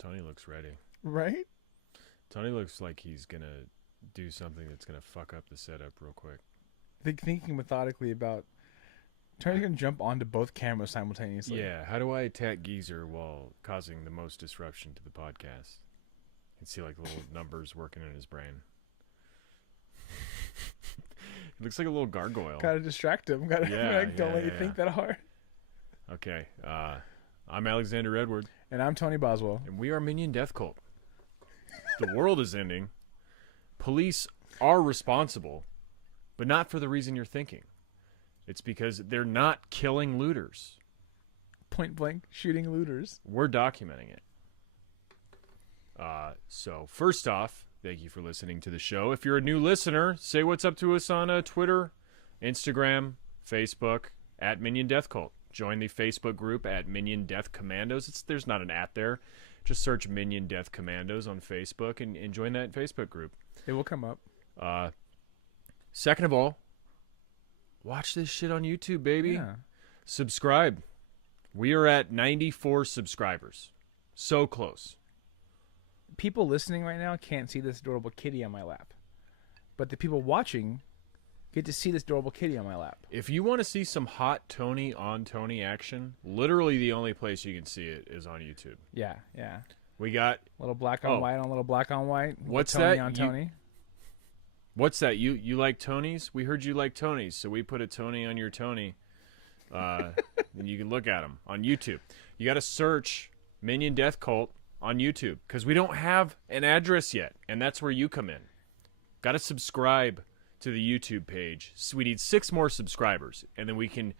Tony looks ready. Right? Tony looks like he's going to do something that's going to fuck up the setup real quick. Thinking methodically about Tony's going to jump onto both cameras simultaneously. Yeah, how do I attack Geezer while causing the most disruption to the podcast? You can see like little numbers working in his brain. It looks like a little gargoyle. Gotta distract him. Don't let you think that hard. Okay, I'm Alexander Edward. And I'm Tony Boswell. And we are Minion Death Cult. The world is ending. Police are responsible, but not for the reason you're thinking. It's because they're not killing looters. Point blank shooting looters. We're documenting it. So first off, thank you for listening to the show. If you're a new listener, say what's up to us on Twitter, Instagram, Facebook, at Minion Death Cult. Join the Facebook group at Minion Death Commandos. There's not an at there. Just search Minion Death Commandos on Facebook and join that Facebook group. It will come up. Second of all, watch this shit on YouTube, baby. Yeah. Subscribe. We are at 94 subscribers. So close. People listening right now can't see this adorable kitty on my lap. But the people watching get to see this adorable kitty on my lap. If you want to see some hot Tony on Tony action, literally the only place you can see it is on YouTube. Yeah. We got Little black on white on little black on white. What's Tony that? on Tony. What's that? You like Tonys? We heard you like Tonys, so we put a Tony on your Tony. And you can look at them on YouTube. You got to search Minion Death Cult on YouTube because we don't have an address yet, and that's where you come in. Got to subscribe to the YouTube page. So we need 6 more subscribers, and then we can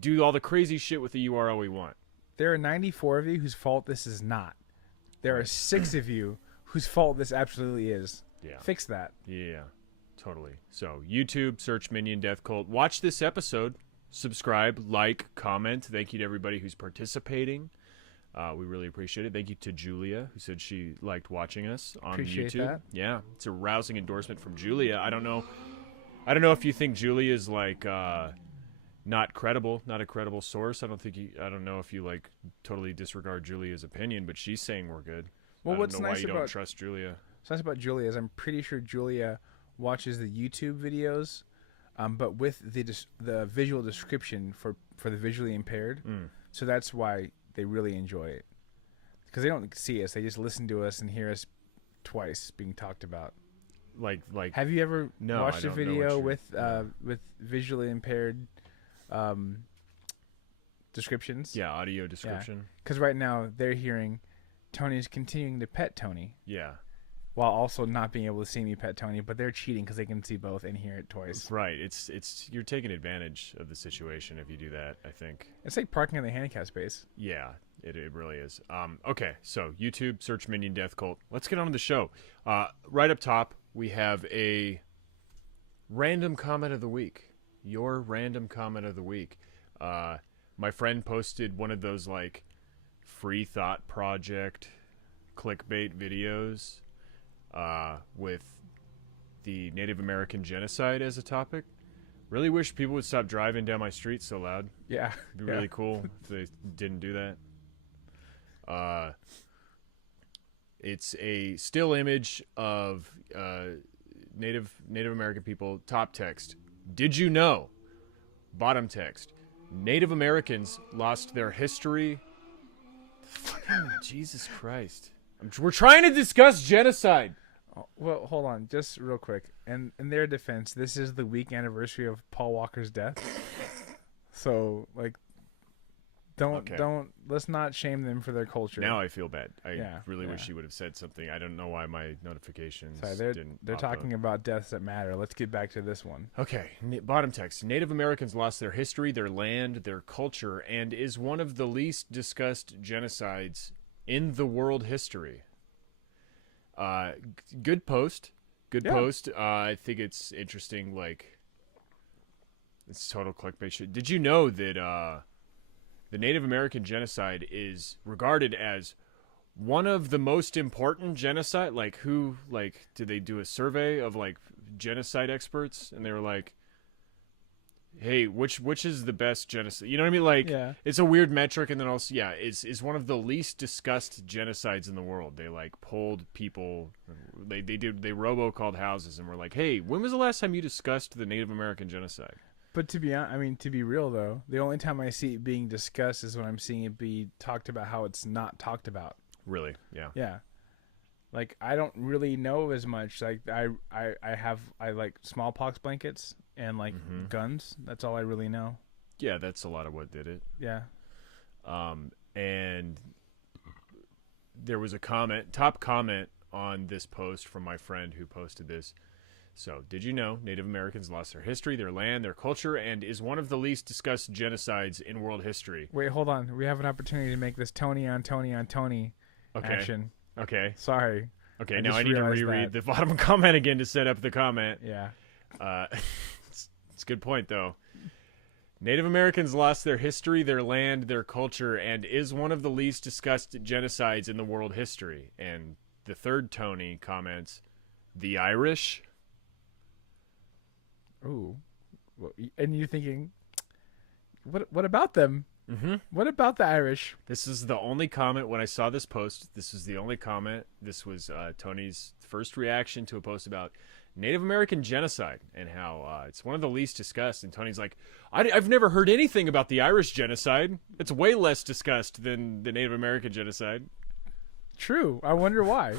do all the crazy shit with the URL we want. There are 94 of you whose fault this is not. There are 6 of you whose fault this absolutely is. Yeah. Fix that. Yeah, totally. So YouTube, search Minion Death Cult. Watch this episode. Subscribe, like, comment. Thank you to everybody who's participating. We really appreciate it. Thank you to Julia, who said she liked watching us on Appreciate YouTube. that. Yeah, it's a rousing endorsement from Julia. I don't know if you think Julia is like not credible, not a credible source. I don't know if you like totally disregard Julia's opinion, but she's saying we're good. Well, I don't what's know why nice you about don't trust Julia. what's nice about Julia is I'm pretty sure Julia watches the YouTube videos, but with the visual description for the visually impaired. So that's why they really enjoy it, because they don't see us; they just listen to us and hear us twice being talked about. Like, Have you ever watched I a don't know video what with visually impaired descriptions? yeah, audio description. Because right now they're hearing Tony's continuing to pet Tony Yeah. while also not being able to see me pet Tony, but they're cheating because they can see both and hear it twice. Right. It's you're taking advantage of the situation if you do that, I think. It's like parking in the handicap space. Yeah, it really is. Okay, so YouTube, search Minion Death Cult. Let's get on to the show. Right up top, we have a random comment of the week. Your random comment of the week. My friend posted one of those like free thought project clickbait videos with the Native American genocide as a topic. Really wish people would stop driving down my street so loud. Yeah. It'd be really cool if they didn't do that. It's a still image of Native American people. Top text. Did you know? Bottom text. Native Americans lost their history. Fucking Jesus Christ. We're trying to discuss genocide. Well, hold on, just real quick. And in their defense, this is the week anniversary of Paul Walker's death. So, like, let's not shame them for their culture. Now I feel bad. I really yeah. wish you would have said something. I don't know why my notifications Sorry, didn't. they're talking about deaths that matter. Let's get back to this one. Okay, bottom text. Native Americans lost their history, their land, their culture, and is one of the least discussed genocides in the world history. Good post. Good post. I think it's interesting. Like, it's total clickbait shit. Did you know that the Native American genocide is regarded as one of the most important genocide? Like, did they do a survey of like genocide experts? And they were like, hey, which is the best genocide? You know what I mean? Like, Yeah. it's a weird metric, and then also, yeah, is one of the least discussed genocides in the world. They like polled people, they robocalled houses, and were like, hey, when was the last time you discussed the Native American genocide? But to be honest, I mean, to be real though, the only time I see it being discussed is when I'm seeing it be talked about how it's not talked about. Really? Yeah. Yeah. Like I don't really know as much. Like I like smallpox blankets and like guns. That's all I really know. Yeah, that's a lot of what did it. Yeah. And there was a top comment on this post from my friend who posted this. So, did you know Native Americans lost their history, their land, their culture, and is one of the least discussed genocides in world history? Wait, hold on. We have an opportunity to make this Tony on Tony on Tony action. Okay. Sorry. Okay, now I need to reread the bottom comment again to set up the comment. Yeah. It's a good point, though. Native Americans lost their history, their land, their culture, and is one of the least discussed genocides in the world history. And the third Tony comments, the Irish. Ooh. And you're thinking, what about them? Mm-hmm. What about the Irish? This is the only comment when I saw this post. This was the only comment. This was Tony's first reaction to a post about Native American genocide and how it's one of the least discussed. And Tony's like, I've never heard anything about the Irish genocide. It's way less discussed than the Native American genocide. True. I wonder why.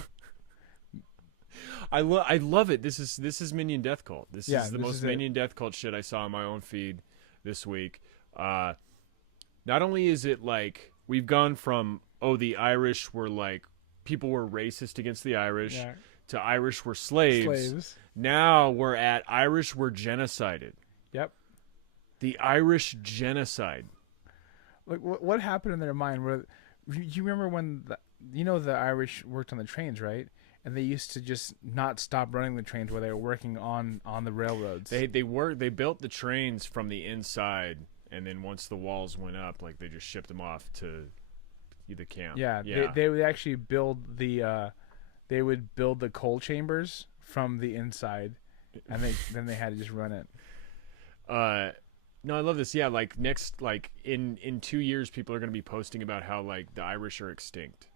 I love it. This is Minion Death Cult. This is the most Minion Death Cult shit I saw on my own feed this week. Not only is it like we've gone from the Irish were like people were racist against the Irish to Irish were slaves. Now we're at Irish were genocided. Yep. The Irish genocide. Like what happened in their mind? Where you remember when the Irish worked on the trains, right? And they used to just not stop running the trains while they were working on the railroads. They built the trains from the inside, and then once the walls went up, like they just shipped them off to the camp. Yeah. They would actually build the coal chambers from the inside, and then they had to just run it. No, I love this. Yeah, like next, like in 2 years, people are going to be posting about how like the Irish are extinct.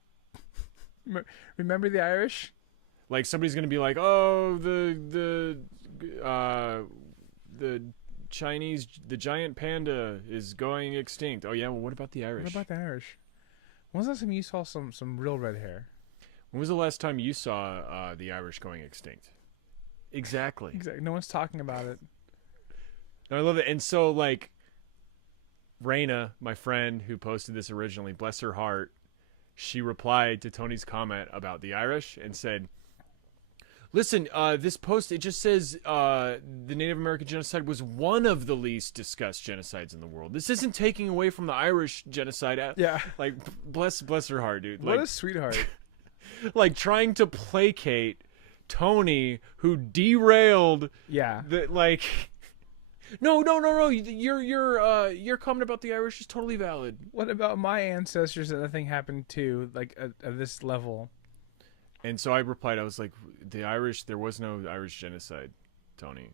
Remember the Irish? Like somebody's gonna be like, oh, the Chinese, the giant panda is going extinct. Oh yeah, well, what about the Irish? What about the Irish? When was the last time you saw some real red hair? When was the last time you saw the Irish going extinct? Exactly. No one's talking about it. No, I love it. And so like, Raina, my friend who posted this originally, bless her heart, she replied to Tony's comment about the Irish and said, listen, this post, it just says the Native American genocide was one of the least discussed genocides in the world. This isn't taking away from the Irish genocide. Yeah. Like, bless her heart, dude. What a sweetheart. Like, trying to placate Tony, who derailed the, like... No. Your comment about the Irish is totally valid. What about my ancestors that nothing happened to, like, at this level? And so I replied, I was like, there was no Irish genocide, Tony.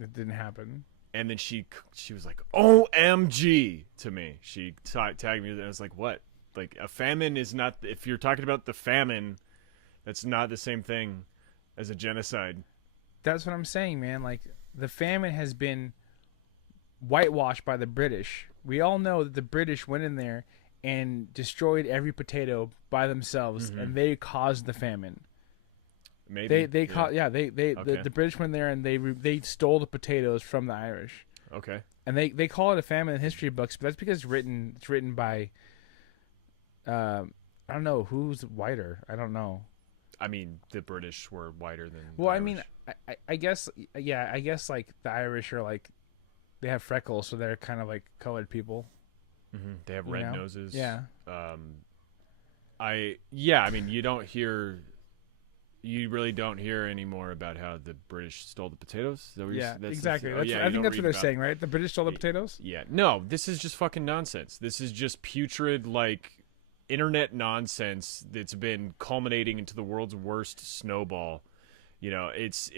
It didn't happen. And then she was like, OMG to me. She tagged me, and I was like, what? Like, a famine is not, if you're talking about the famine, that's not the same thing as a genocide. That's what I'm saying, man. Like, the famine has been whitewashed by the British. We all know that the British went in there and destroyed every potato by themselves, and they caused the famine. Maybe the British went there and they stole the potatoes from the Irish. Okay. And they call it a famine in history books, but that's because it's written by I don't know who's whiter. I don't know. I mean, the British were whiter than Well, the I mean, I guess like the Irish are like, they have freckles, so they're kind of like colored people. Mm-hmm. They have red noses. Yeah. I mean, you really don't hear anymore about how the British stole the potatoes. Is that what exactly. I think that's what they're saying, right? The British stole the potatoes? Yeah. No, this is just fucking nonsense. This is just putrid, like, internet nonsense that's been culminating into the world's worst snowball. You know, it's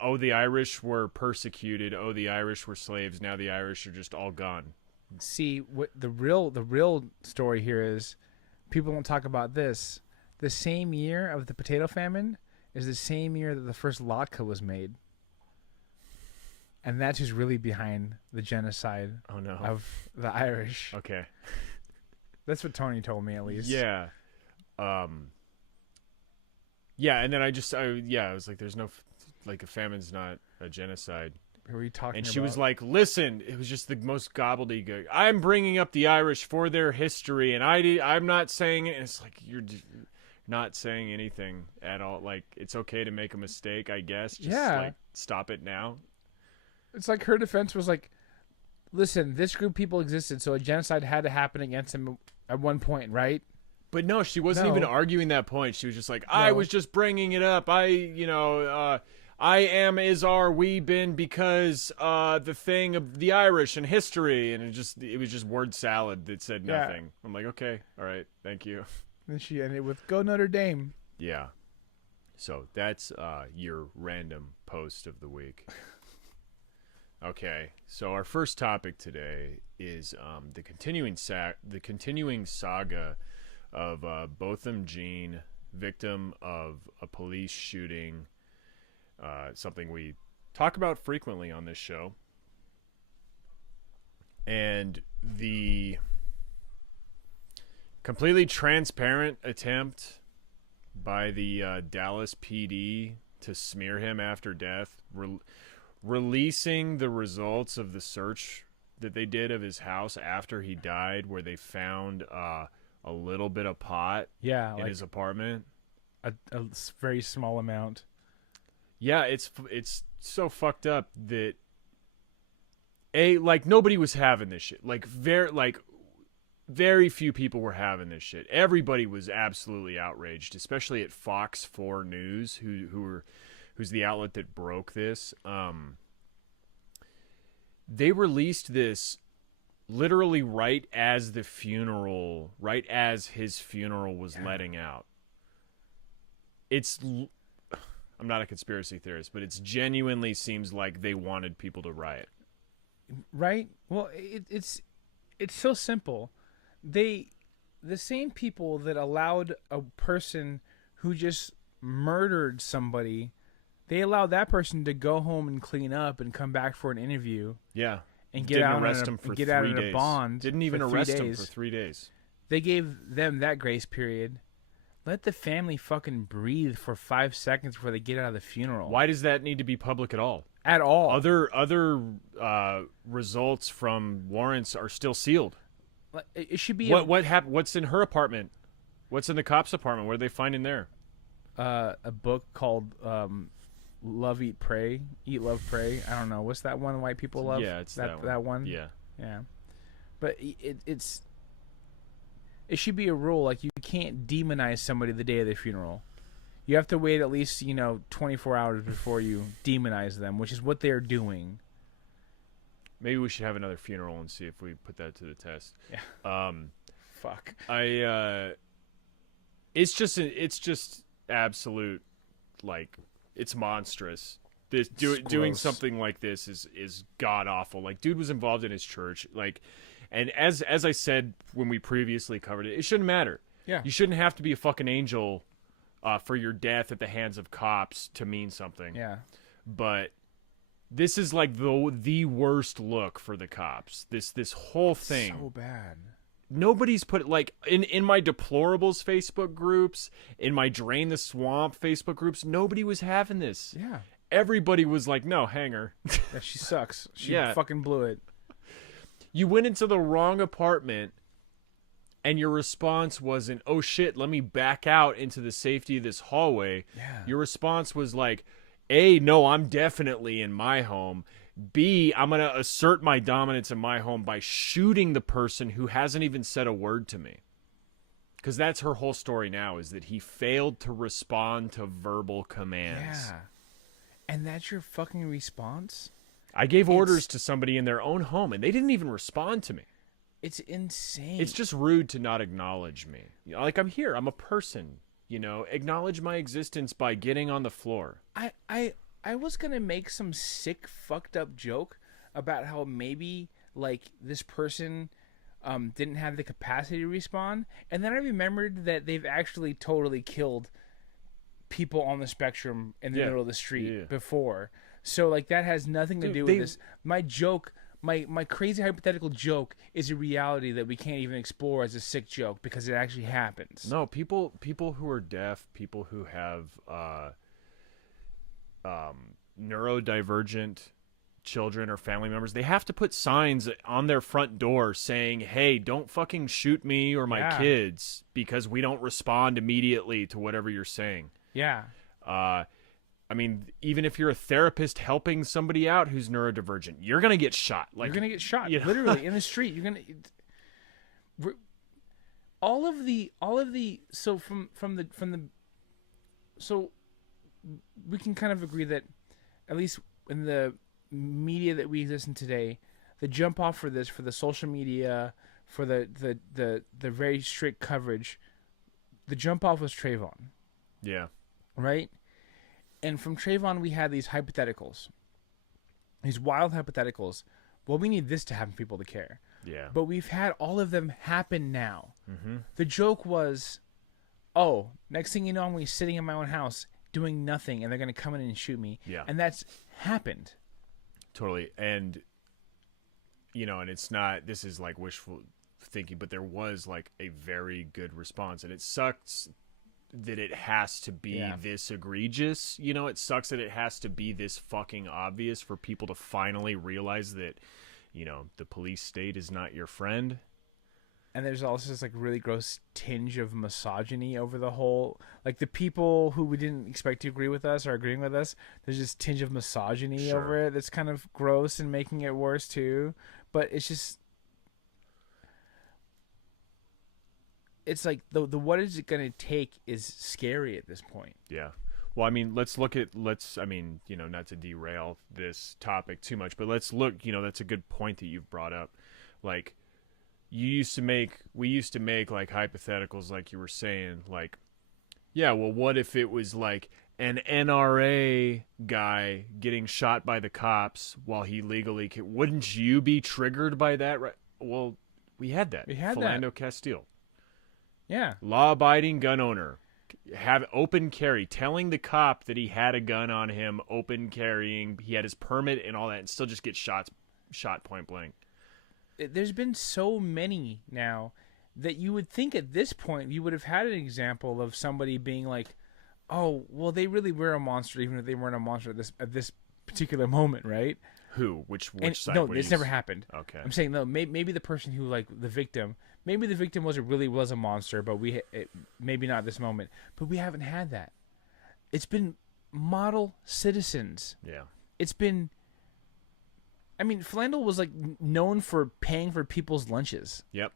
oh, the Irish were persecuted, oh, the Irish were slaves, now the Irish are just all gone. See, what the real story here is, people don't talk about this. The same year of the potato famine is the same year that the first latke was made. And that's who's really behind the genocide Oh no. of the Irish. Okay. That's what Tony told me, at least. Yeah. Yeah, and then I was like, there's no, like, a famine's not a genocide. Who are you talking And about? she was like, listen, it was just the most gobbledygook. I'm bringing up the Irish for their history, and I'm not saying it. And it's like, you're not saying anything at all. Like, it's okay to make a mistake, I guess. Just, like, stop it now. It's like her defense was like, listen, this group of people existed, so a genocide had to happen against them at one point, right? But no, she wasn't even arguing that point. She was just like, I was just bringing it up. I am, is, are, we, been, because the thing of the Irish and history. And it was just word salad that said nothing. Yeah. I'm like, okay, all right, thank you. And she ended with, go Notre Dame. Yeah. So that's your random post of the week. Okay, so our first topic today is the continuing saga of Botham Jean, victim of a police shooting, something we talk about frequently on this show, and the completely transparent attempt by the Dallas PD to smear him after death, releasing the results of the search that they did of his house after he died, where they found a little bit of pot in his apartment. A very small amount. Yeah, it's so fucked up that nobody was having this shit. Very few people were having this shit. Everybody was absolutely outraged, especially at Fox 4 News, who's the outlet that broke this. They released this literally right as his funeral was letting out. I'm not a conspiracy theorist, but it genuinely seems like they wanted people to riot. Right? Well, it's so simple. The same people that allowed a person who just murdered somebody, they allowed that person to go home and clean up and come back for an interview. Yeah. And get out on a bond. Didn't even arrest him for 3 days. They gave them that grace period. Let the family fucking breathe for 5 seconds before they get out of the funeral. Why does that need to be public at all? At all. Other results from warrants are still sealed. It should be what happened? What's in her apartment? What's in the cop's apartment? What are they finding there? A book called Love, Eat, Pray. Eat, Love, Pray. I don't know. What's that one white people love? Yeah, it's that one. Yeah. Yeah. But it should be a rule. Like, you can't demonize somebody the day of their funeral. You have to wait at least, 24 hours before you demonize them, which is what they're doing. Maybe we should have another funeral and see if we put that to the test. Yeah. Fuck. It's just absolute, like, it's monstrous. Doing something like this is god awful. Like, dude was involved in his church, like, and as I said when we previously covered it, it shouldn't matter. Yeah. You shouldn't have to be a fucking angel for your death at the hands of cops to mean something. Yeah. But this is like the worst look for the cops. This whole thing. So bad. Nobody's put, like, in my deplorables Facebook groups, in my Drain the Swamp Facebook groups, nobody was having this. Yeah. Everybody was like, no, hang her. Yeah, she sucks. She Yeah. fucking blew it. You went into the wrong apartment, and your response wasn't, oh shit, let me back out into the safety of this hallway. Yeah. Your response was like, A, no, I'm definitely in my home. B, I'm going to assert my dominance in my home by shooting the person who hasn't even said a word to me. Because that's her whole story now, is that he failed to respond to verbal commands. Yeah. And that's your fucking response? I gave orders to somebody in their own home, and they didn't even respond to me. It's insane. It's just rude to not acknowledge me. Like, I'm here. I'm a person. acknowledge my existence by getting on the floor. I was gonna make some sick, fucked up joke about how maybe like this person didn't have the capacity to respawn, and then I remembered that they've actually totally killed people on the spectrum in the middle of the street before. So like that has nothing to do with this. My joke, my crazy hypothetical joke is a reality that we can't even explore as a sick joke because it actually happens. No, people who are deaf, people who have neurodivergent children or family members, they have to put signs on their front door saying, hey, don't fucking shoot me or my kids because we don't respond immediately to whatever you're saying. Yeah. I mean, even if you're a therapist helping somebody out who's neurodivergent, you're gonna get shot. Like, you're gonna get shot, literally in the street. You're gonna all of the so from the so we can kind of agree that at least in the media that we exist in today, the jump off for this, for the social media, for the very strict coverage, the jump off was Trayvon. Yeah. Right? And from Trayvon, we had these hypotheticals, these wild hypotheticals. Well, we need this to happen for people to care. Yeah. But we've had all of them happen now. Mm-hmm. The joke was, oh, next thing you know, I'm going to be sitting in my own house doing nothing, and they're going to come in and shoot me. Yeah. And that's happened. Totally. And, and it's not, this is like wishful thinking, but there was like a very good response. And it sucks that it has to be this egregious. It sucks that it has to be this fucking obvious for people to finally realize that, the police state is not your friend. And there's also this like really gross tinge of misogyny over the whole, like the people who we didn't expect to agree with us are agreeing with us. There's this tinge of misogyny over it that's kind of gross and making it worse too. But it's just, it's like the what is it going to take is scary at this point. Yeah. Well, I mean, not to derail this topic too much, but let's look, that's a good point that you've brought up. Like, we used to make like hypotheticals, like you were saying, like, yeah, well, what if it was like an NRA guy getting shot by the cops while he legally wouldn't you be triggered by that? Right. Well, we had that. Philando Castile. Yeah. Law-abiding gun owner. Have open carry, telling the cop that he had a gun on him, open carrying, he had his permit and all that, and still just get shot point blank. There's been so many now that you would think at this point you would have had an example of somebody being like, oh, well, they really were a monster, even if they weren't a monster at this particular moment, right? Who? Which side? No, it's never happened. Okay. I'm saying, no, maybe the person who, like, the victim, maybe the victim was a monster, but maybe not at this moment. But we haven't had that. It's been model citizens. Yeah. It's been, I mean, Flandel was, like, known for paying for people's lunches. Yep.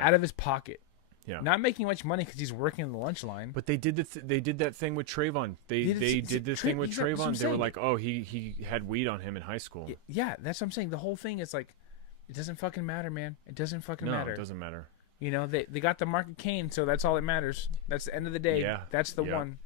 Out of his pocket. Yeah. Not making much money because he's working on the lunch line. But they did they did that thing with Trayvon. They did this thing with Trayvon. They were like, oh, he had weed on him in high school. Yeah, that's what I'm saying. The whole thing is like, it doesn't fucking matter, man. It doesn't fucking matter. No, it doesn't matter. They got the mark of Cain, so that's all that matters. That's the end of the day. Yeah. That's the one.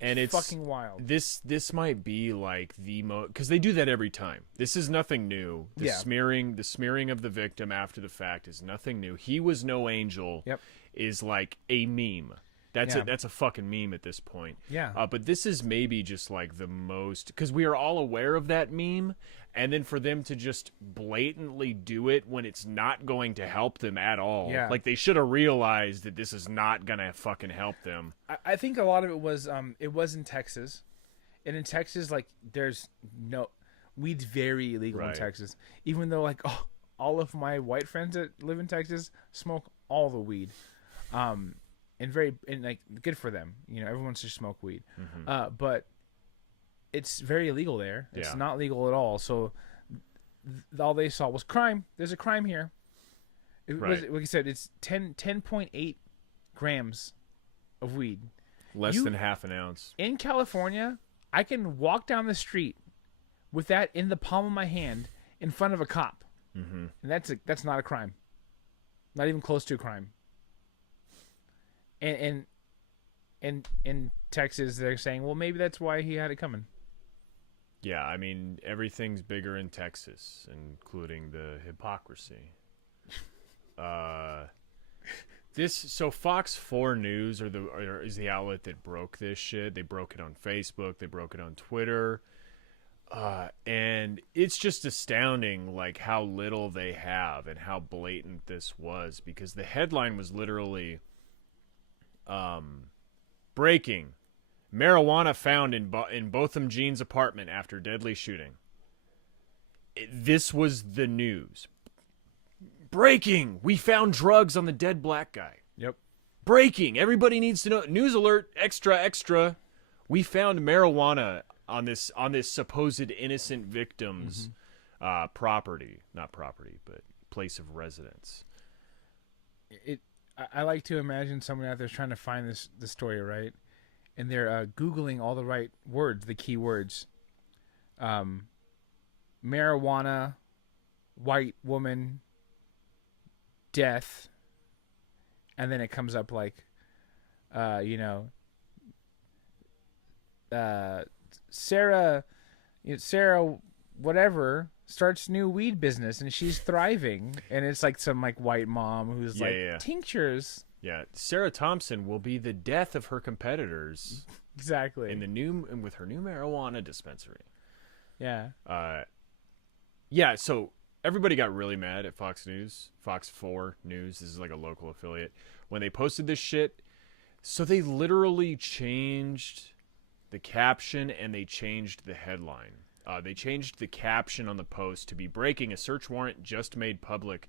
And it's fucking wild. This might be like the most, because they do that every time. This is nothing new. The smearing of the victim after the fact is nothing new. He was no angel. Yep. Is like a meme. That's a fucking meme at this point. Yeah. But this is maybe just like the most, because we are all aware of that meme, and then for them to just blatantly do it when it's not going to help them at all. Yeah. Like they should have realized that this is not gonna fucking help them. I think a lot of it was in Texas, and in Texas, like, there's no weed's very illegal in Texas. Even though, like, all of my white friends that live in Texas smoke all the weed. And like good for them, everyone should smoke weed. Mm-hmm. But it's very illegal there. It's not legal at all. So all they saw was crime. There's a crime here. Like I said, it's 10.8 grams of weed. Less than half an ounce. In California, I can walk down the street with that in the palm of my hand in front of a cop. Mm-hmm. And that's not a crime. Not even close to a crime. And in Texas, they're saying, well, maybe that's why he had it coming. Yeah, I mean, everything's bigger in Texas, including the hypocrisy. So Fox 4 News is the outlet that broke this shit. They broke it on Facebook. They broke it on Twitter. And it's just astounding, like, how little they have and how blatant this was, because the headline was literally, breaking: marijuana found in Botham Jean's apartment after deadly shooting. This was the news. Breaking: we found drugs on the dead black guy. Yep. Breaking: everybody needs to know. News alert! Extra, extra! We found marijuana on this supposed innocent victim's property, not property, but place of residence. I like to imagine someone out there trying to find the story, right? And they're Googling all the right words, the key words. Marijuana, white woman, death, and then it comes up like, Sarah whatever starts new weed business and she's thriving, and it's like some like white mom who's tinctures. Yeah, Sarah Thompson will be the death of her competitors. Exactly. With her new marijuana dispensary. Yeah. Yeah, so everybody got really mad at Fox 4 News. This is like a local affiliate. When they posted this shit, so they literally changed the caption and they changed the headline. They changed the caption on the post to be breaking: a search warrant just made public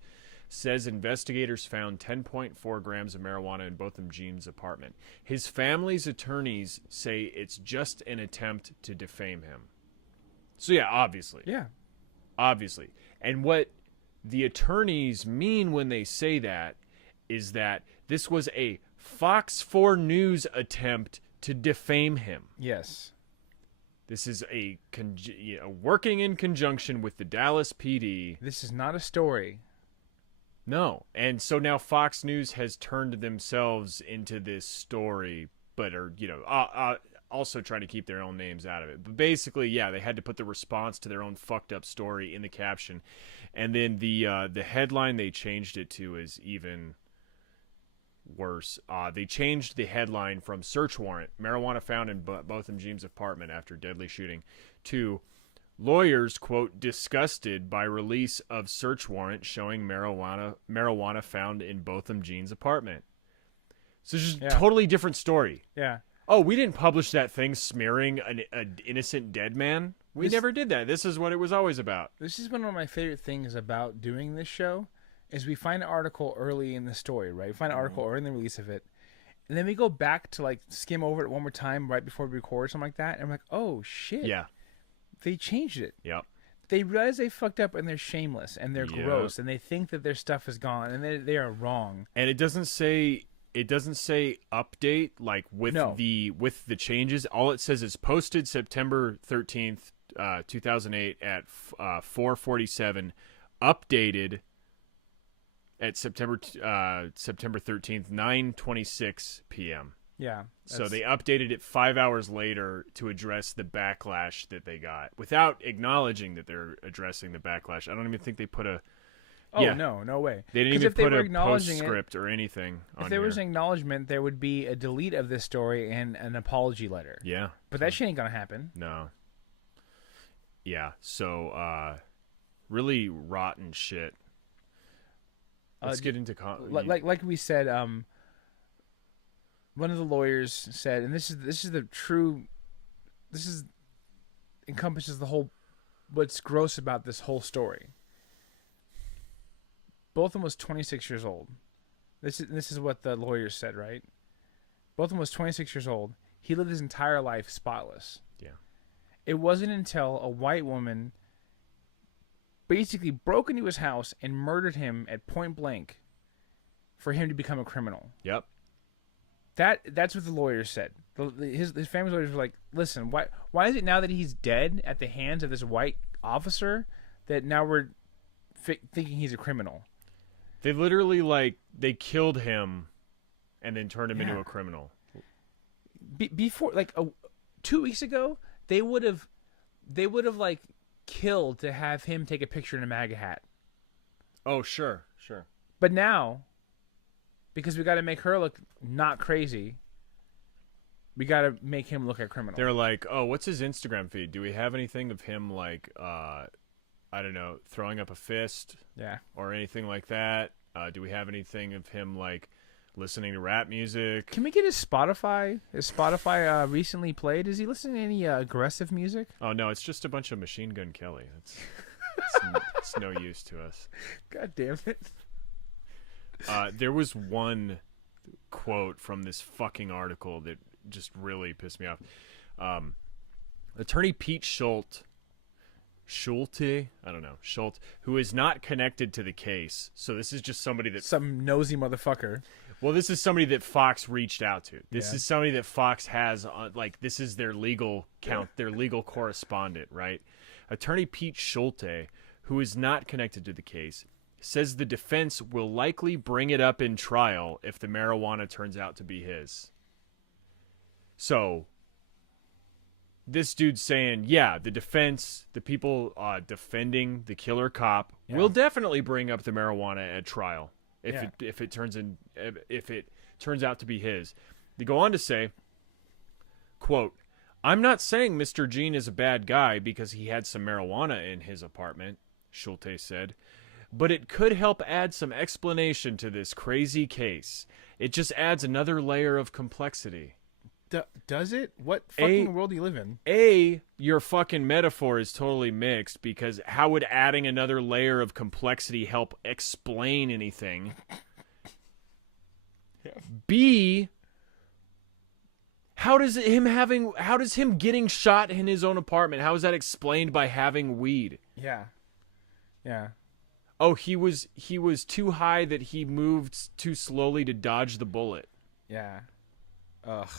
says investigators found 10.4 grams of marijuana in Botham Jean's apartment. His family's attorneys say it's just an attempt to defame him. So yeah, obviously. Yeah. Obviously. And what the attorneys mean when they say that is that this was a Fox 4 News attempt to defame him. Yes. This is working in conjunction with the Dallas PD. This is not a story. No. And so now Fox News has turned themselves into this story, but are, also trying to keep their own names out of it. But basically, yeah, they had to put the response to their own fucked up story in the caption. And then the headline they changed it to is even worse. They changed the headline from "search warrant: marijuana found in Botham Jean's apartment after deadly shooting" to "lawyers, quote, disgusted by release of search warrant showing marijuana found in Botham Jean's apartment." So it's just a totally different story. Yeah. Oh, we didn't publish that thing smearing an innocent dead man. We never did that. This is what it was always about. This is one of my favorite things about doing this show is we find an article early in the story, right? We find an article early in the release of it, and then we go back to like skim over it one more time right before we record, something like that, and I'm like, oh shit. Yeah. They changed it. Yep. They realize they fucked up and they're shameless and they're gross and they think that their stuff is gone and they are wrong. And it doesn't say update like with the changes. All it says is posted September 13th, 2008 at 4:47, updated at September 13th, 9:26 p.m. Yeah. So they updated it 5 hours later to address the backlash that they got without acknowledging that they're addressing the backlash. I don't even think they put a... Oh, no way. They didn't even put a postscript or anything on If there here. was an acknowledgement, there would be a delete of this story and an apology letter. Yeah. But that shit ain't gonna happen. No. Yeah, so really rotten shit. Let's get into... Like we said, one of the lawyers said, and this is the true... This is encompasses the whole... What's gross about this whole story. Botham was 26 years old. This is what the lawyer said, right? Botham was 26 years old. He lived his entire life spotless. Yeah. It wasn't until a white woman basically broke into his house and murdered him at point blank for him to become a criminal. Yep. That's what the lawyer said. His family lawyers were like, listen, why is it now that he's dead at the hands of this white officer that now we're thinking he's a criminal? They literally, they killed him and then turned him into a criminal. before, like 2 weeks ago, they would have like killed to have him take a picture in a MAGA hat. Oh, sure. But now, because we got to make her look not crazy, we got to make him look like a criminal. They're like, oh, what's his Instagram feed? Do we have anything of him, like, I don't know, throwing up a fist? Yeah. Or anything like that? Do we have anything of him, like, listening to rap music? Can we get his Spotify? Is Spotify recently played? Is he listening to any aggressive music? Oh, no, it's just a bunch of Machine Gun Kelly. It's no use to us. God damn it. There was one quote from this fucking article that just really pissed me off. Attorney Pete Schulte, who is not connected to the case. So this is just somebody that... Some nosy motherfucker. Well, this is somebody that Fox reached out to. This Yeah. is somebody that Fox has, like, this is their legal their legal correspondent, right? Attorney Pete Schulte, who is not connected to the case, says the defense will likely bring it up in trial if the marijuana turns out to be his. So, this dude's saying, yeah, the defense, the people defending the killer cop, will definitely bring up the marijuana at trial if it turns out to be his. They go on to say, quote, I'm not saying Mr. Jean is a bad guy because he had some marijuana in his apartment, Schulte said, but it could help add some explanation to this crazy case. It just adds another layer of complexity. Does it? What fucking world do you live in? Your fucking metaphor is totally mixed, because how would adding another layer of complexity help explain anything? Yeah. B, how does him getting shot in his own apartment, how is that explained by having weed? Yeah. Yeah. Oh, he was too high that he moved too slowly to dodge the bullet. Yeah. Ugh.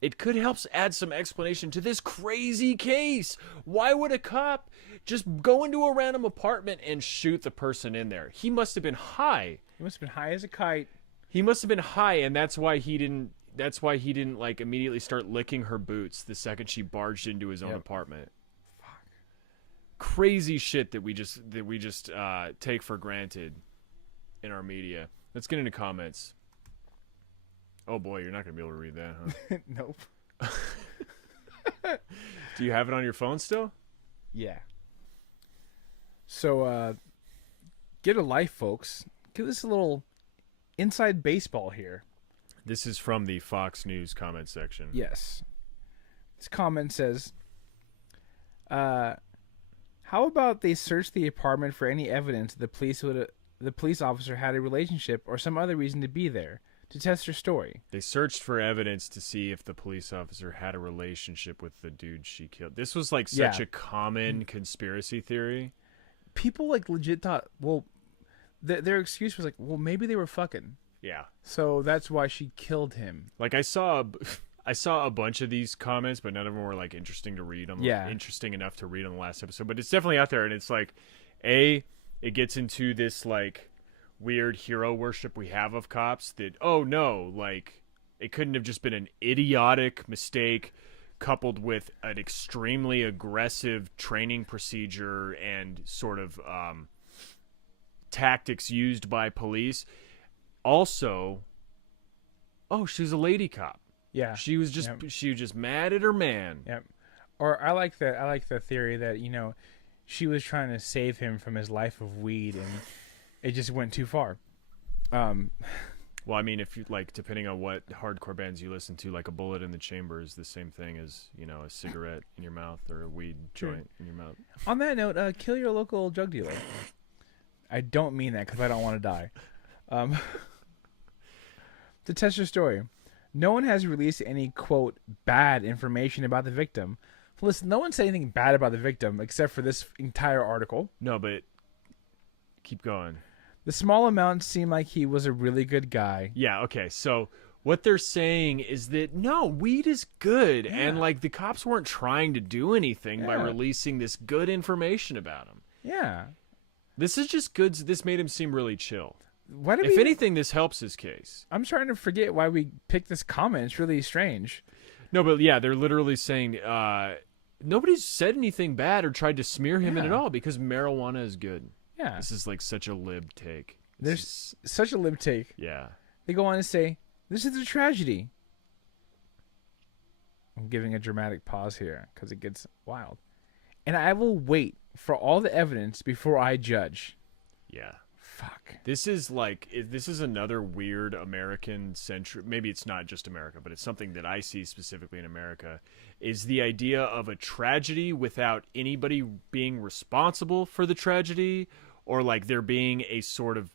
It could help add some explanation to this crazy case. Why would a cop just go into a random apartment and shoot the person in there? He must have been high. He must have been high as a kite. He must have been high, and that's why he didn't like immediately start licking her boots the second she barged into his own apartment. Fuck. Crazy shit that we just take for granted in our media. Let's get into comments. Oh boy, you're not gonna be able to read that, huh? Nope. Do you have it on your phone still? Yeah. So, get a life, folks. Give us a little inside baseball here. This is from the Fox News comment section. Yes. This comment says, how about they search the apartment for any evidence the police officer had a relationship or some other reason to be there to test her story. They searched for evidence to see if the police officer had a relationship with the dude she killed. This was like such a common conspiracy theory. People like legit thought, well, their excuse was like, well, maybe they were fucking. Yeah. So that's why she killed him. Like I saw a bunch of these comments, but none of them were like interesting to read. Interesting enough to read on the last episode, but it's definitely out there, and it's like, it gets into this like weird hero worship we have of cops that, oh no, like it couldn't have just been an idiotic mistake coupled with an extremely aggressive training procedure and sort of tactics used by police. Also, she's a lady cop. Yeah. She was just mad at her man. Yep. Or I like the theory that, she was trying to save him from his life of weed and it just went too far. Well, I mean, if you like, depending on what hardcore bands you listen to, like a bullet in the chamber is the same thing as, a cigarette in your mouth or a weed joint in your mouth. On that note, kill your local drug dealer. I don't mean that because I don't want to die. To test your story, no one has released any, quote, bad information about the victim. Listen, no one said anything bad about the victim except for this entire article. No, but keep going. The small amounts seem like he was a really good guy. Yeah, okay. So what they're saying is that, no, weed is good. Yeah. And, like, the cops weren't trying to do anything by releasing this good information about him. Yeah. This is just good. This made him seem really chill. Why did If we? anything, this helps his case. I'm trying to forget why we picked this comment. It's really strange. No, but yeah, they're literally saying nobody's said anything bad or tried to smear him in at Yeah. all because marijuana is good. Yeah. This is like such a lib take. There's such a lib take. Yeah. They go on to say, "This is a tragedy." I'm giving a dramatic pause here because it gets wild. And I will wait for all the evidence before I judge. Yeah. Fuck. This is another weird American centric. Maybe it's not just America, but it's something that I see specifically in America. Is the idea of a tragedy without anybody being responsible for the tragedy, or like there being a sort of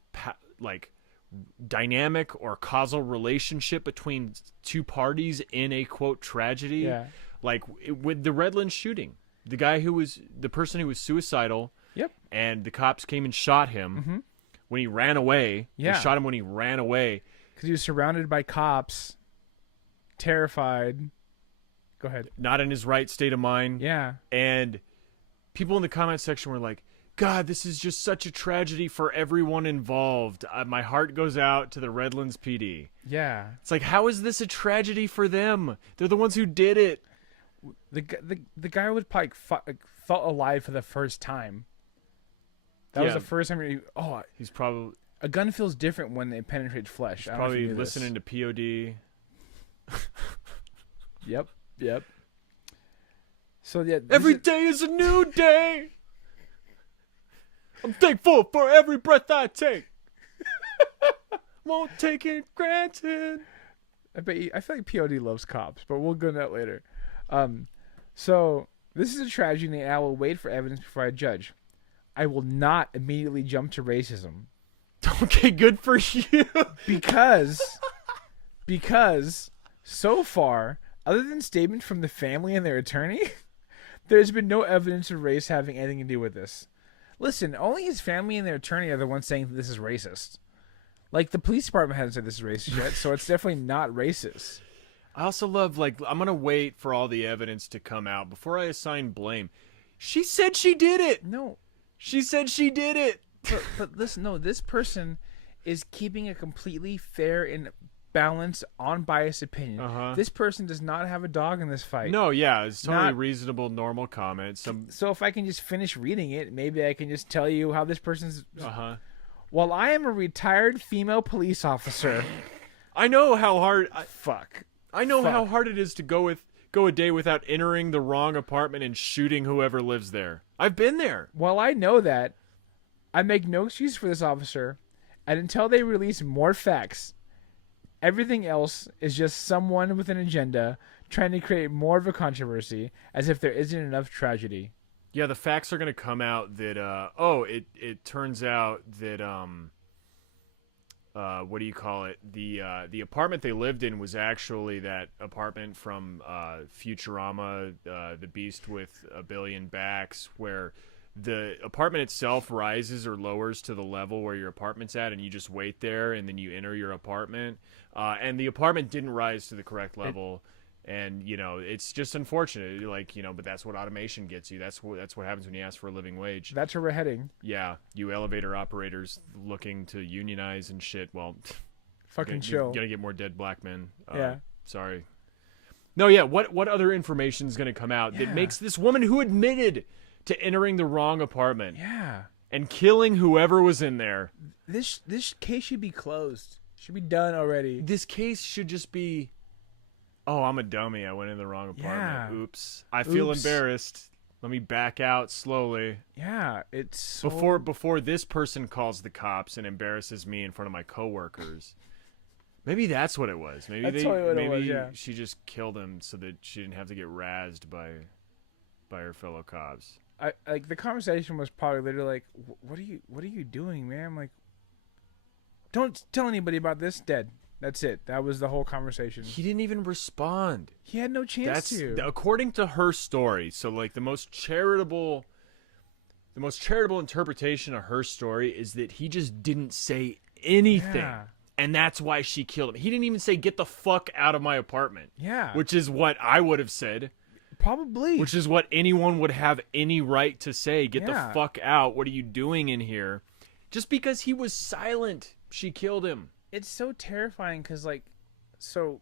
like dynamic or causal relationship between two parties in a quote tragedy. Yeah. Like with the Redlands shooting, the person who was suicidal. Yep. And the cops came and shot him when he ran away. Yeah. They shot him when he ran away. Because he was surrounded by cops, terrified. Go ahead. Not in his right state of mind. Yeah. And people in the comment section were like, God, this is just such a tragedy for everyone involved. My heart goes out to the Redlands PD. Yeah. It's like, how is this a tragedy for them? They're the ones who did it. The guy would probably felt alive for the first time. That was Yeah. the first time. He's probably A gun feels different when it penetrates flesh. I don't know if you probably knew this. listening to POD. Yep. So yeah, Every day is a new day. I'm thankful for every breath I take. Won't take it granted. I feel like POD loves cops, but we'll go into that later. So this is a tragedy, and I will wait for evidence before I judge. I will not immediately jump to racism Okay, good for you. because so far, other than statements from the family and their attorney, there's been no evidence of race having anything to do with this. Listen, only his family and their attorney are the ones saying that this is racist. Like, the police department hasn't said this is racist yet, so it's definitely not racist. I also love, like, I'm going to wait for all the evidence to come out before I assign blame. She said she did it. No, She said she did it. but listen, no, this person is keeping a completely fair and balanced, unbiased opinion. Uh-huh. This person does not have a dog in this fight. No, yeah, it's totally Not- reasonable, normal comment. So if I can just finish reading it, maybe I can just tell you how this person's... Uh-huh. While I am a retired female police officer... I know how hard... Fuck. I know Fuck. how hard it is to go a day without entering the wrong apartment and shooting whoever lives there. I've been there. While I know that, I make no excuse for this officer, and until they release more facts, everything else is just someone with an agenda trying to create more of a controversy, as if there isn't enough tragedy. Yeah, the facts are going to come out that it turns out that what do you call it? The apartment they lived in was actually that apartment from Futurama, the Beast with a Billion Backs, where the apartment itself rises or lowers to the level where your apartment's at, and you just wait there, and then you enter your apartment. And the apartment didn't rise to the correct level. And, you know, it's just unfortunate, like, you know, but that's what automation gets you. That's what happens when you ask for a living wage. That's where we're heading. Yeah, you elevator operators looking to unionize and shit. Well, Fucking you're chill. gonna get more dead black men. Yeah. Sorry. No, yeah. What other information is gonna come out that Yeah. makes this woman who admitted to entering the wrong apartment Yeah. and killing whoever was in there? This case should be closed. Should be done already. This case should just be, oh, I'm a dummy. I went in the wrong apartment. Yeah. Oops. I feel Oops. embarrassed. Let me back out slowly. Yeah, it's so... Before this person calls the cops and embarrasses me in front of my coworkers. Maybe that's what it was. Maybe That's probably what it was, yeah. she just killed him so that she didn't have to get razzed by her fellow cops. I like the conversation was probably literally like, what are you doing, man? I'm like, don't tell anybody about this. Dead. That's it. That was the whole conversation. He didn't even respond. He had no chance to. According to her story. So like the most charitable interpretation of her story is that he just didn't say anything. Yeah. And that's why she killed him. He didn't even say, get the fuck out of my apartment. Yeah. Which is what I would have said. Probably. Which is what anyone would have any right to say. Get Yeah. the fuck out. What are you doing in here? Just because he was silent. She killed him. It's so terrifying because, like, so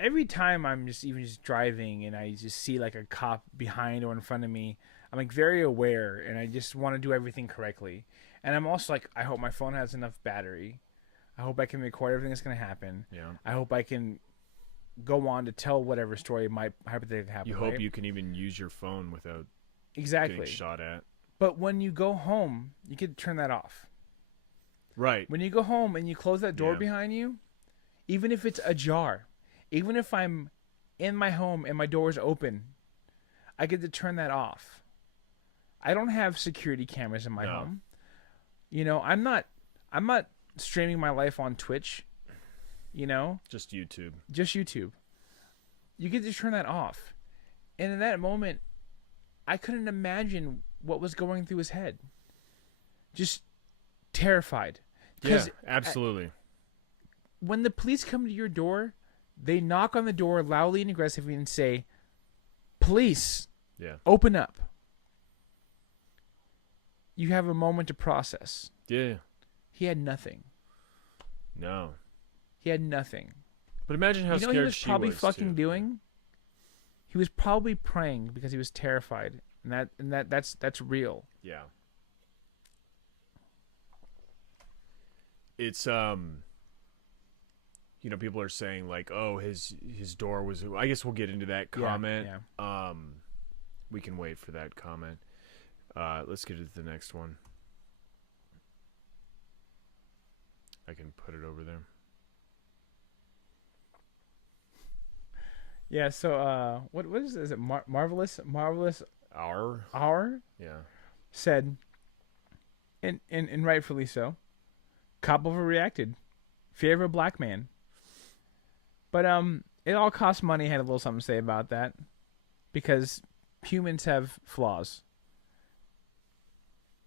every time I'm just driving and I just see like a cop behind or in front of me, I'm like very aware and I just want to do everything correctly. And I'm also like, I hope my phone has enough battery. I hope I can record everything that's going to happen. Yeah. I hope I can go on to tell whatever story might hypothetically happen. You hope right? you can even use your phone without Exactly. getting shot at. But when you go home, you can turn that off. Right. When you go home and you close that door Yeah. behind you, even if it's ajar, even if I'm in my home and my door is open, I get to turn that off. I don't have security cameras in my No. home. You know, I'm not streaming my life on Twitch, you know, Just YouTube. just YouTube. You get to turn that off. And in that moment, I couldn't imagine what was going through his head. Just terrified. Yeah, 'Cause absolutely. when the police come to your door, they knock on the door loudly and aggressively and say, "Police, Yeah. open up." You have a moment to process. Yeah. He had nothing. No. He had nothing. But imagine how You know what scared he was she probably was fucking too. doing? He was probably praying because he was terrified. And that's real. Yeah. It's you know, people are saying like, oh, his door was, I guess we'll get into that comment. Yeah. We can wait for that comment. Let's get to the next one. I can put it over there. Yeah, so what is it? Is it Marvelous Hour Yeah. said, and rightfully so, cop overreacted. Fear of a black man. But it all costs money. Had a little something to say about that, because humans have flaws.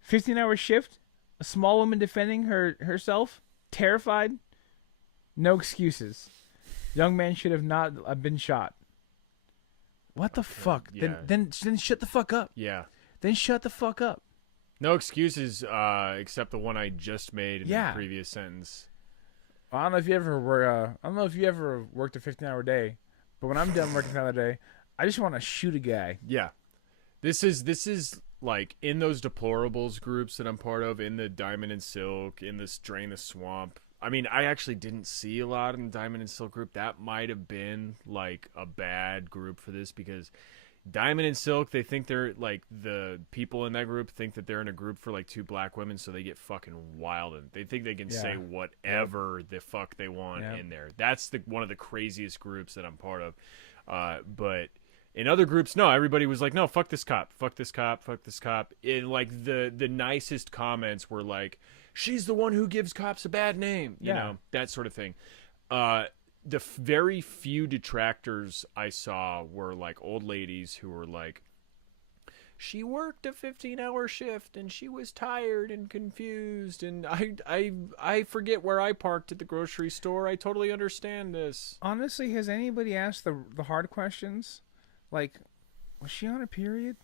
15-hour shift, a small woman defending herself, terrified. No excuses. Young man should have not been shot. What the fuck? yeah. Then shut the fuck up. Yeah. Then shut the fuck up. No excuses, except the one I just made in Yeah. the previous sentence. I don't know if you ever were. I don't know if you ever worked a 15-hour day, but when I'm done working another day, I just want to shoot a guy. Yeah. This is like in those deplorables groups that I'm part of, in the Diamond and Silk, in this Drain the Swamp. I mean, I actually didn't see a lot in the Diamond and Silk group. That might have been like a bad group for this, because Diamond and Silk, they think they're like, the people in that group think that they're in a group for like two black women, so they get fucking wild and they think they can Yeah. say whatever the fuck they want Yeah. in there. That's one of the craziest groups that I'm part of. But in other groups, no, everybody was like, no, fuck this cop, fuck this cop, fuck this cop. And like the nicest comments were like, she's the one who gives cops a bad name, you Yeah. know, that sort of thing. The very few detractors I saw were like old ladies who were like, she worked a 15-hour shift and she was tired and confused, and I forget where I parked at the grocery store. I totally understand this. Honestly, has anybody asked the hard questions? Like, was she on a period?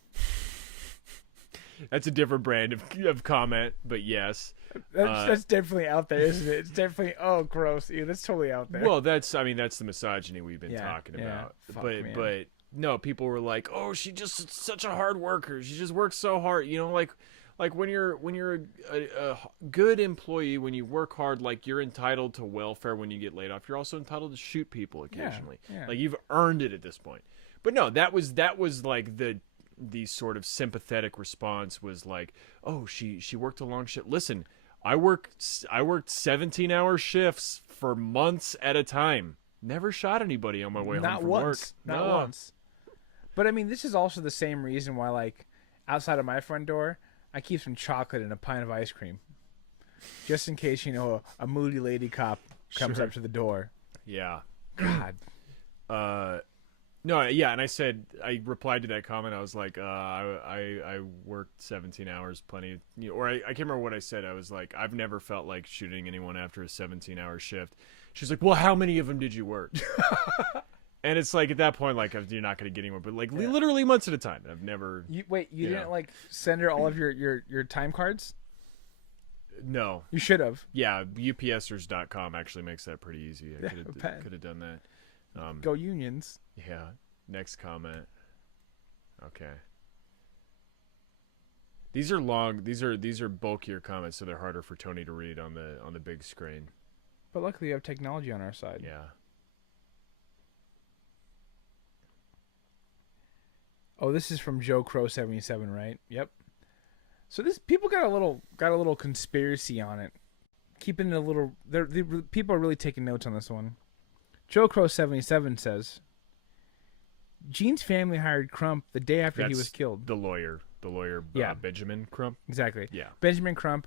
That's a different brand of comment, but yes. That's definitely out there, isn't it? It's definitely, oh, gross. Ew, that's totally out there. Well, that's the misogyny we've been Yeah, talking yeah. about. Fuck, man. But no, people were like, "Oh, she just such a hard worker. She just works so hard." You know, like when you're a good employee, when you work hard, like you're entitled to welfare when you get laid off. You're also entitled to shoot people occasionally. yeah. Like you've earned it at this point. But no, that was like the sort of sympathetic response was like, "Oh, she worked a long shift." Listen, I worked 17-hour shifts for months at a time. Never shot anybody on my way home Not from once. work. Not No. once. But I mean, this is also the same reason why, like, outside of my front door, I keep some chocolate and a pint of ice cream, just in case, you know, a moody lady cop comes Sure. up to the door. Yeah. God. No, yeah, and I replied to that comment. I was like, I worked 17 hours, plenty, or I can't remember what I said. I was like, I've never felt like shooting anyone after a 17-hour shift. She's like, well, how many of them did you work? And it's like, at that point, like, you're not going to get anywhere, but like literally months at a time. I've never. You Yeah. didn't like send her all of your time cards? No. You should have. Yeah, UPSers.com actually makes that pretty easy. I could have done that. Go Unions. Yeah. Next comment. Okay. These are long. These are bulkier comments, so they're harder for Tony to read on the big screen. But luckily, we have technology on our side. Yeah. Oh, this is from Joe Crow 77, right? Yep. So this people got a little conspiracy on it, keeping it a little. People are really taking notes on this one. Joe Crow 77 says, Gene's family hired Crump the day after he was killed. The lawyer, Yeah. Benjamin Crump. Exactly. Yeah. Benjamin Crump.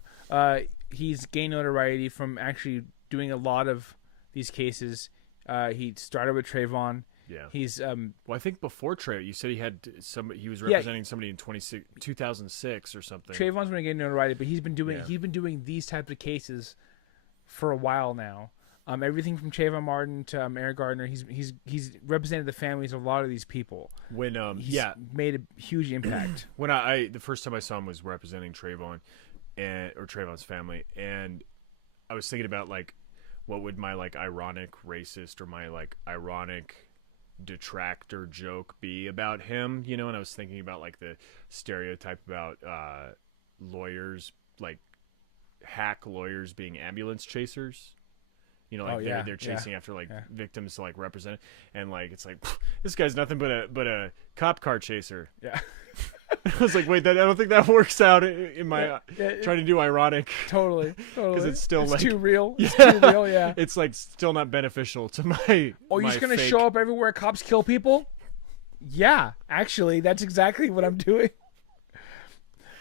He's gained notoriety from actually doing a lot of these cases. He started with Trayvon. Yeah. He's well, I think before Trey, you said he was representing somebody in 2006 or something. Trayvon's been getting notoriety, but he's been doing these types of cases for a while now. Everything from Trayvon Martin to Eric Gardner, he's represented the families of a lot of these people. When he's made a huge impact. When I the first time I saw him was representing Trayvon or Trayvon's family, and I was thinking about like what would my like ironic racist or my like ironic detractor joke be about him, you know? And I was thinking about like the stereotype about lawyers, like hack lawyers being ambulance chasers. You know, like they're chasing after like victims to like represent, and like it's like this guy's nothing but a cop car chaser. Yeah. I was like, wait, I don't think that works out in my trying to do ironic. Totally. Because it's still like too real. Yeah. It's too real. Yeah. It's like still not beneficial to my. Oh, you're just gonna show up everywhere cops kill people? Yeah, actually, that's exactly what I'm doing.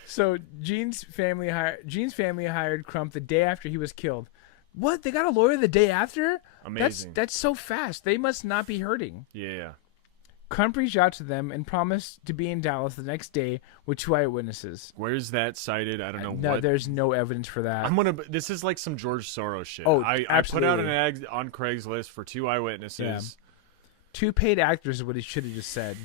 So Gene's family hired Crump the day after he was killed. What? They got a lawyer the day after? Amazing. That's so fast. They must not be hurting. Yeah. Crump reached out to them and promised to be in Dallas the next day with 2 eyewitnesses. Where's that cited? I don't know. No, there's no evidence for that. This is like some George Soros shit. Oh, I put out an ad on Craigslist for 2 eyewitnesses. Yeah. 2 paid actors is what he should have just said.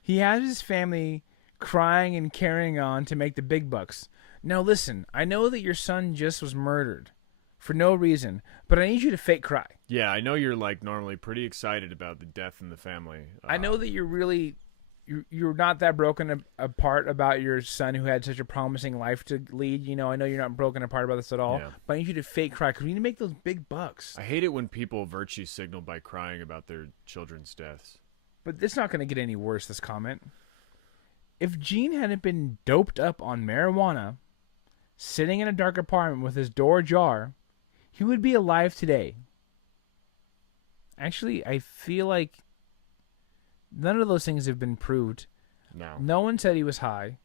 He has his family crying and carrying on to make the big bucks. Now listen, I know that your son just was murdered for no reason, but I need you to fake cry. Yeah, I know you're like normally pretty excited about the death in the family. I know that you're not that broken apart about your son who had such a promising life to lead. You know, I know you're not broken apart about this at all, but I need you to fake cry because we need to make those big bucks. I hate it when people virtue signal by crying about their children's deaths. But it's not going to get any worse, this comment. If Gene hadn't been doped up on marijuana, sitting in a dark apartment with his door ajar, he would be alive today. Actually, I feel like none of those things have been proved. No one said he was high.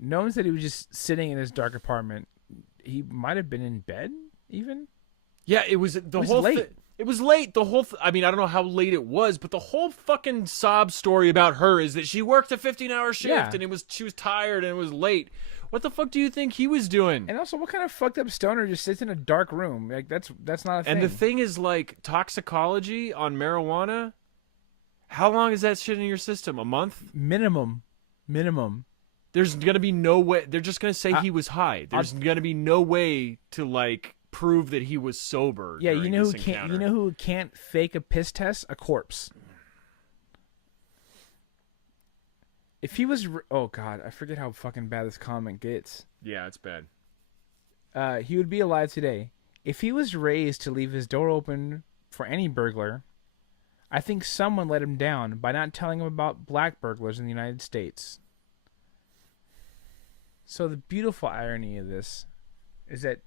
No one said he was just sitting in his dark apartment. He might have been in bed, even. Yeah, it was late. It was late. I mean, I don't know how late it was, but the whole fucking sob story about her is that she worked a 15-hour shift and she was tired and it was late. What the fuck do you think he was doing? And also, what kind of fucked up stoner just sits in a dark room? Like that's not a thing. And the thing is, like, toxicology on marijuana. How long is that shit in your system? A month? Minimum. There's gonna be no way. They're just gonna say he was high. There's gonna be no way to like prove that he was sober. Yeah, you know who can't fake a piss test? A corpse. If he was, oh god, I forget how fucking bad this comment gets. Yeah, it's bad. He would be alive today. If he was raised to leave his door open for any burglar, I think someone let him down by not telling him about black burglars in the United States. So the beautiful irony of this is that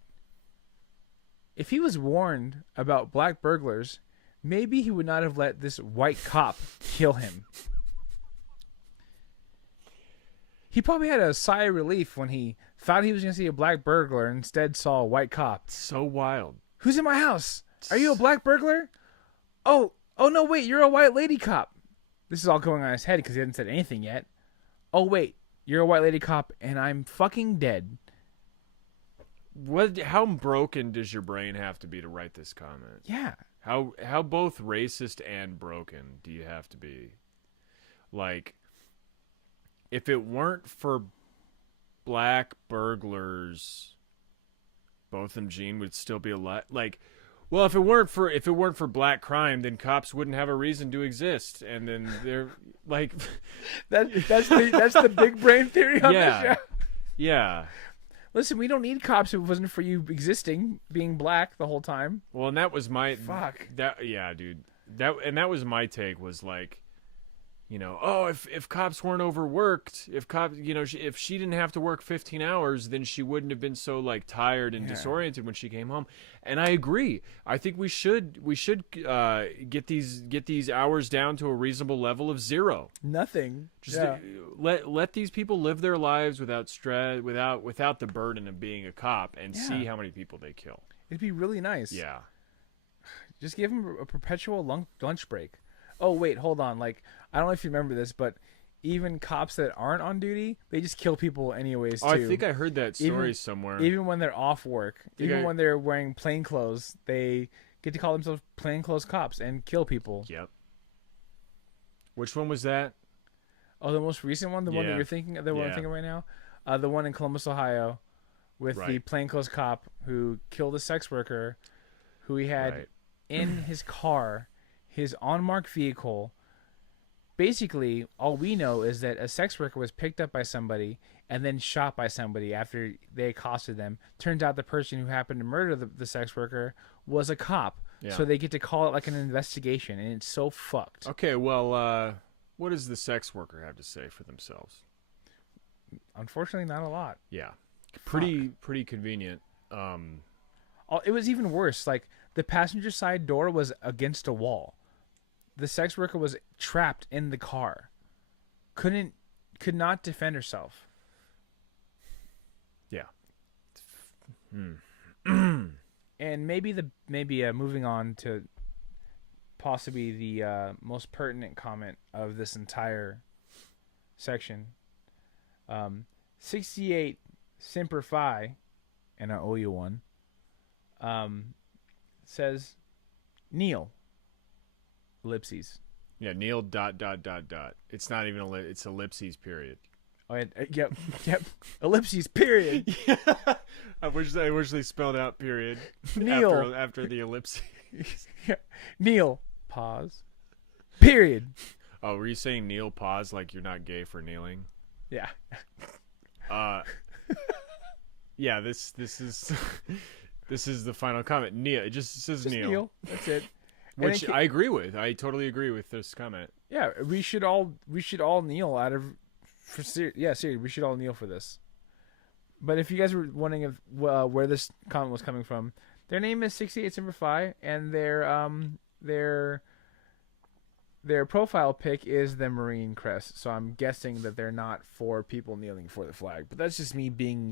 if he was warned about black burglars, maybe he would not have let this white cop kill him. He probably had a sigh of relief when he thought he was going to see a black burglar and instead saw a white cop. So wild. Who's in my house? Are you a black burglar? Oh no, wait, you're a white lady cop. This is all going on in his head because he hasn't said anything yet. Oh, wait, you're a white lady cop and I'm fucking dead. How broken does your brain have to be to write this comment? Yeah. How both racist and broken do you have to be? Like, if it weren't for black burglars Botham Jean would still be alive. Like, well, if it weren't for black crime, then cops wouldn't have a reason to exist. And then they're like, that's the big brain theory on this show. Yeah. Listen, we don't need cops if it wasn't for you existing, being black the whole time. Well, and that was my fuck. Dude. That was my take, was like, you know, oh, if cops weren't overworked, if cops, you know, if she didn't have to work 15 hours, then she wouldn't have been so like tired and disoriented when she came home. And I agree. I think we should get these hours down to a reasonable level of 0. Nothing. Just let these people live their lives without stress, without the burden of being a cop, and see how many people they kill. It'd be really nice. Yeah. Just give them a perpetual lunch break. Oh, wait, hold on. Like, I don't know if you remember this, but even cops that aren't on duty, they just kill people anyways, too. Oh, I think I heard that story somewhere. Even when they're off work, when they're wearing plain clothes, they get to call themselves plainclothes cops and kill people. Yep. Which one was that? Oh, the most recent one? The one that you're thinking of? The one I'm thinking right now? The one in Columbus, Ohio, with the plainclothes cop who killed a sex worker who he had in his car, his unmarked vehicle. Basically, all we know is that a sex worker was picked up by somebody and then shot by somebody after they accosted them. Turns out the person who happened to murder the sex worker was a cop. Yeah. So they get to call it like an investigation, and it's so fucked. Okay, well, what does the sex worker have to say for themselves? Unfortunately, not a lot. Yeah. Pretty convenient. It was even worse. Like, the passenger side door was against a wall. The sex worker was trapped in the car. Could not defend herself. Yeah. And maybe moving on to possibly the most pertinent comment of this entire section. 68 Semper Fi, and I owe you one. Says Neil. Ellipses. Yeah, Neil ... It's not even it's ellipses period. Oh, yep. Ellipses period. Yeah. I wish they spelled out period. Neil after the ellipses. Yeah. Neil pause. Period. Oh, were you saying Neil pause like you're not gay for kneeling? Yeah. Yeah. This is this is the final comment. Neil. It just says Neil. That's it. Which I agree with. I totally agree with this comment. Yeah, we should all kneel out of seriously, we should all kneel for this. But if you guys were wondering where this comment was coming from, their name is 68 Semper Fi, and their profile pic is the Marine crest. So I'm guessing that they're not for people kneeling for the flag. But that's just me being,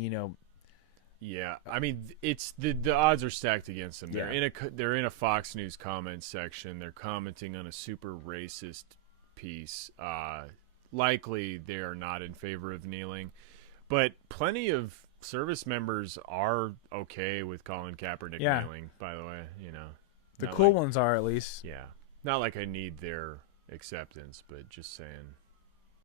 Yeah, I mean, it's the odds are stacked against them. Yeah. They're in a Fox News comments section. They're commenting on a super racist piece. Likely they are not in favor of kneeling, but plenty of service members are okay with Colin Kaepernick kneeling. By the way, the cool ones are, at least. Yeah, not like I need their acceptance, but just saying.